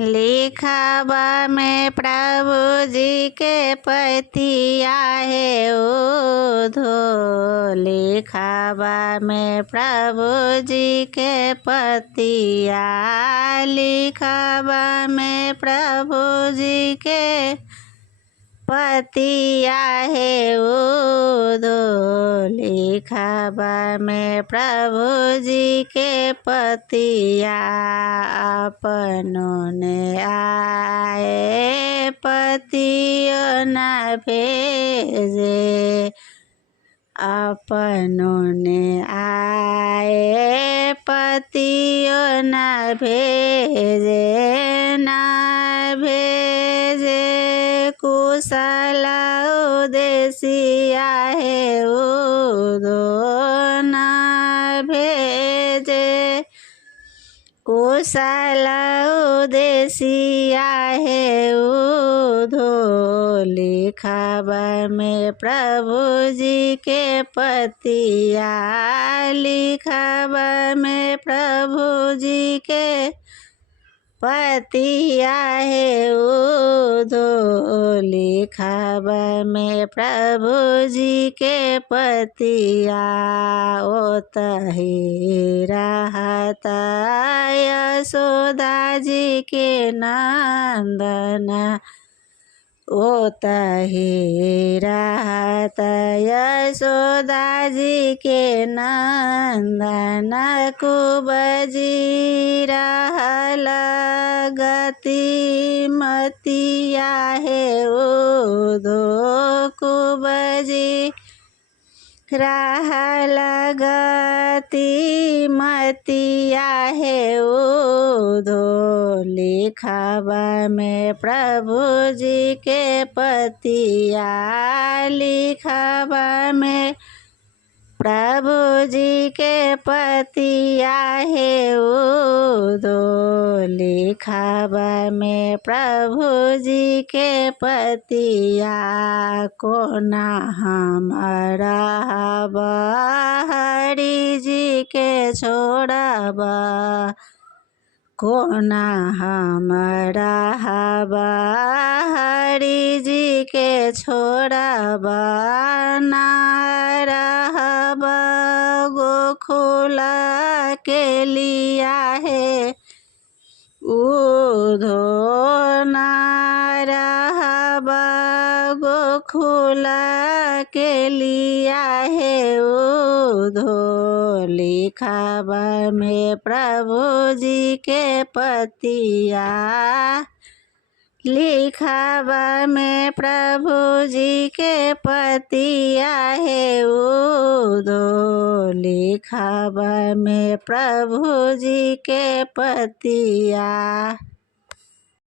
लिखावा में प्रभु जी के पतिया है उधो। लिखावा में प्रभु जी के पतिया, लिखावा में प्रभु जी के पतिया है उधो। लिखावा में प्रभु जी के पतिया, अपनों ने आए पतियों न भेजे। अपनों ने आए पतियों न भेजे, न भेजे कुशल उदेशिया है उधो। न भेजे कुशल उदेशिया है उधो। लिखावा में प्रभु जी के पतिया, लिखावा में प्रभु जी के पतिया है उधो। लिखावा में प्रभु जी के पतिया, ओतहि रहता यशोदा जी के नंदन। ओतहि रहता यशोदा जी के नंदन। कुबजी रहल गति मतिया है उधो। कुबजी रहल गति मतिया है उधो। लिखावा में प्रभु जी के पतिया, लिखावा में प्रभु जी के पतिया है उधो। लिखावा में प्रभु जी के पतिया, कोना हमारा हरि जी के छोड़बा। कोना हमारा हरि जी के छोड़बा। ना रहबा गोकुल के लिया है उधो। ना रहबा गोकुल के लिया है उधो। लिखावा में प्रभु जी के पतिया, लिखावा में प्रभु जी के पतिया है उधो। लिखावा में प्रभु जी के पतिया।